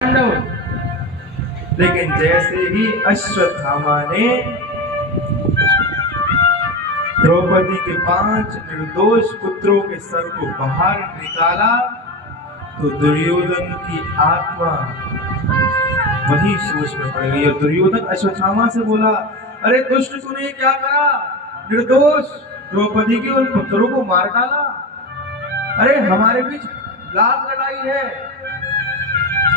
पांडव। लेकिन जैसे ही अश्वत्थामा ने द्रौपदी के 5 निर्दोष पुत्रों के सर को बाहर निकाला तो दुर्योधन की आत्मा वही सोच में पड़ गई। और दुर्योधन अश्वत्थामा से बोला, अरे दुष्ट, तूने क्या करा? निर्दोष द्रौपदी के उन पुत्रों को मार डाला। अरे हमारे बीच लाल लड़ाई है,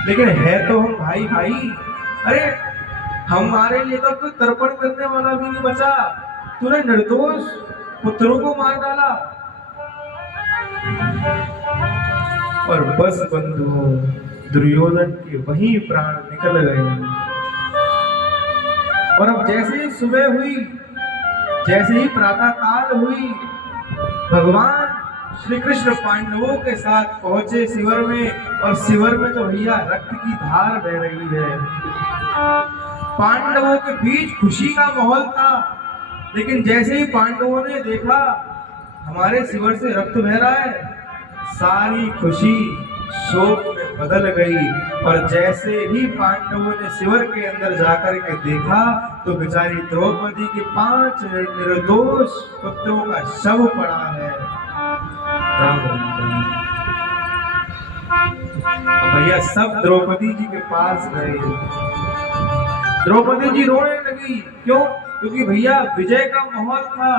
लेकिन है तो हम भाई भाई। अरे हमारे लिए तो कोई तर्पण करने वाला भी नहीं बचा, तूने निर्दोष पुत्रों को मार डाला। और बस बंधुओं, दुर्योधन के वही प्राण निकल गए। और अब जैसे ही सुबह हुई, जैसे ही प्रातः काल हुई, भगवान श्री कृष्ण पांडवों के साथ पहुंचे शिविर में। और शिविर में तो भैया रक्त की धार बह रही है। पांडवों के बीच खुशी का माहौल था, लेकिन जैसे ही पांडवों ने देखा हमारे शिविर से रक्त बह रहा है, सारी खुशी शोक में बदल गई। और जैसे ही पांडवों ने शिविर के अंदर जाकर के देखा तो बेचारी द्रौपदी के 5 निर्दोष पुत्रों का शव पड़ा है। भैया सब द्रौपदी जी के पास गए। द्रौपदी जी रोने लगी। क्यों? क्योंकि भैया विजय का माहौल था।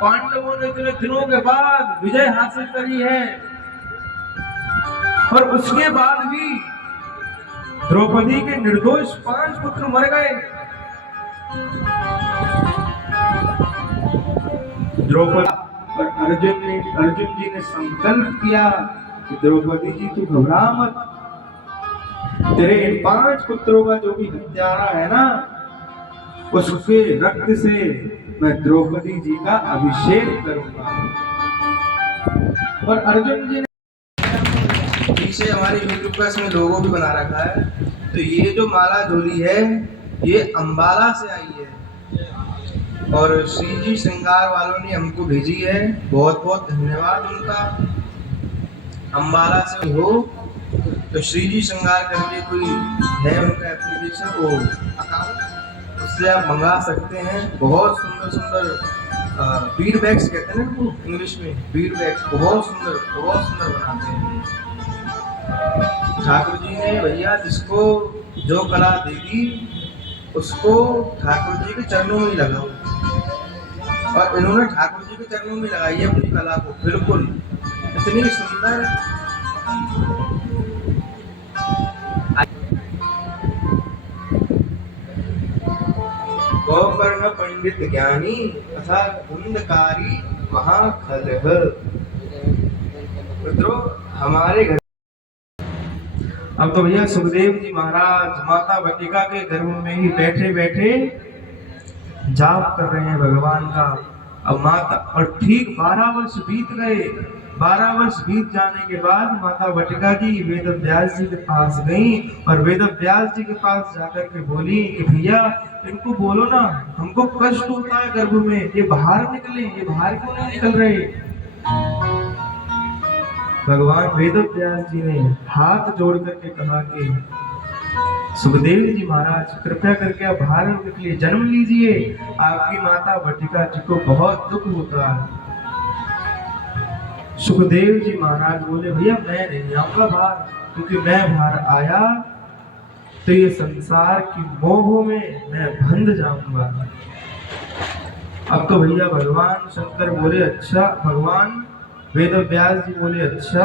पांडवों ने इतने दिनों के बाद विजय हासिल करी है, और उसके बाद भी द्रौपदी के निर्दोष 5 पुत्र मर गए। द्रौपदी और अर्जुन जी ने संकल्प किया कि द्रौपदी जी तू घबरा मत, तेरे 5 पुत्रों का जो भी हत्यारा है ना, उसके रक्त से मैं द्रौपदी जी का अभिषेक करूंगा। और अर्जुन जी ने पीछे हमारे यूट्यूब का इसमें लोगो भी बना रखा है। तो ये जो माला झोली है ये अंबाला से आई है, और श्री जी श्रृंगार वालों ने हमको भेजी है। बहुत बहुत धन्यवाद उनका। अंबाला से हो तो श्री जी श्रृंगार करके कोई है उनका एप्लीकेशन, वो अकाउंट, उससे आप मंगा सकते हैं। बहुत सुंदर सुंदर बीड बैग्स कहते हैं ना वो इंग्लिश में, बीड बैग्स बहुत सुंदर बनाते हैं। ठाकुर जी ने भैया जिसको जो कला दे दी उसको ठाकुर जी के चरणों में लगाओ, और इन्होंने ठाकुर जी के चरणों में लगाई है अपनी कला को। बिल्कुल इतनी सुंदर। गोकर्ण पंडित ज्ञानी तथा कुंदकारी महाखलह। मित्रों हमारे घर अब तो भैया सुखदेव जी महाराज माता बटिका के गर्भ में ही बैठे बैठे जाप कर रहे हैं भगवान का। अब माता, और ठीक 12 वर्ष बीत गए। 12 वर्ष बीत जाने के बाद माता बटिका जी वेद व्यास जी के पास गई, और वेद व्यास जी के पास जाकर के बोली कि भैया इनको बोलो ना, हमको कष्ट होता है गर्भ में, ये बाहर निकले, ये बाहर क्यों नहीं निकल रहे? भगवान वेद व्यास जी ने हाथ जोड़ करके कहा कि सुखदेव जी महाराज कृपया करके आप बाहर निकलिए, जन्म लीजिए। आपकी माता बटिका जी को बहुत दुख होता है। सुखदेव जी महाराज बोले, भैया मैं नहीं आऊंगा बाहर, क्योंकि मैं बाहर आया तो ये संसार की मोह में मैं बंध जाऊंगा। अब तो भैया भगवान शंकर बोले, अच्छा। भगवान वेद व्यास जी बोले, अच्छा।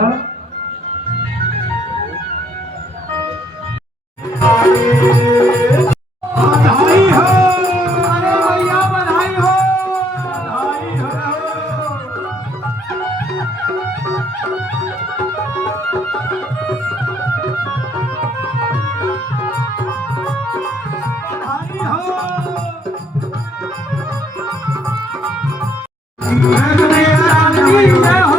बधाई हो, अरे भैया बधाई हो, बधाई हो। बधाई हो।